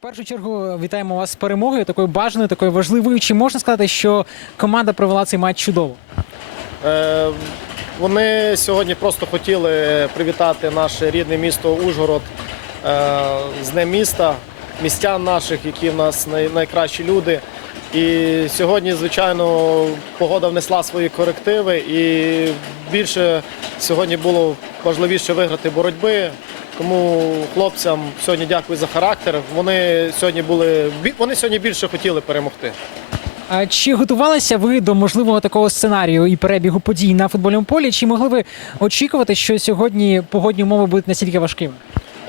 першу чергу вітаємо вас з перемогою, такою бажаною, такою важливою. Чи можна сказати, що команда провела цей матч чудово? Е, Вони сьогодні просто хотіли привітати наше рідне місто Ужгород е, з Днем міста, містян наших, які в нас най- найкращі люди. І сьогодні, звичайно, погода внесла свої корективи, і більше сьогодні було важливіше виграти боротьби. Тому хлопцям сьогодні дякую за характер. Вони сьогодні були вони сьогодні більше хотіли перемогти. А чи готувалися ви до можливого такого сценарію і перебігу подій на футбольному полі? Чи могли ви очікувати, що сьогодні погодні умови будуть настільки важкими?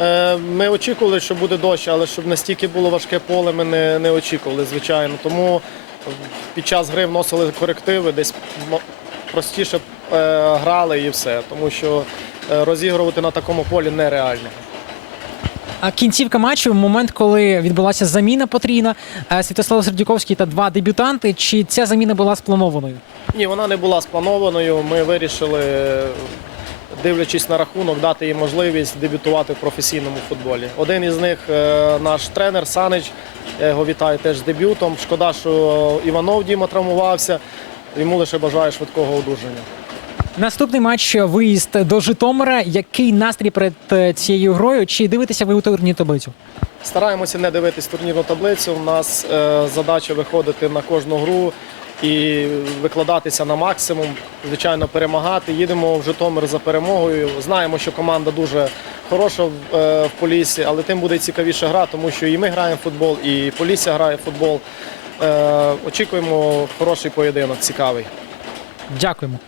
Е, Ми очікували, що буде дощ, але щоб настільки було важке поле, ми не, не очікували, звичайно. Тому під час гри вносили корективи, десь простіше е, грали і все. Тому що розігрувати на такому полі нереально. А кінцівка матчу, момент, коли відбулася заміна потрійна, е, Святослав Сердюковський та два дебютанти. Чи ця заміна була спланованою? Ні, вона не була спланованою. Ми вирішили, дивлячись на рахунок, дати їм можливість дебютувати в професійному футболі. Один із них е, наш тренер Санич. Я його вітаю теж з дебютом. Шкода, що Іванов Діма травмувався. Йому лише бажаю швидкого одужання. Наступний матч виїзд до Житомира. Який настрій перед е, цією грою? Чи дивитеся ви у турнірну таблицю? Стараємося не дивитись турнірну таблицю. У нас е, задача виходити на кожну гру і викладатися на максимум. Звичайно, перемагати. Їдемо в Житомир за перемогою. Знаємо, що команда дуже хороша в, е, в Поліссі, але тим буде цікавіша гра, тому що і ми граємо в футбол, і Полісся грає в футбол. Е, очікуємо хороший поєдинок, цікавий. Дякуємо.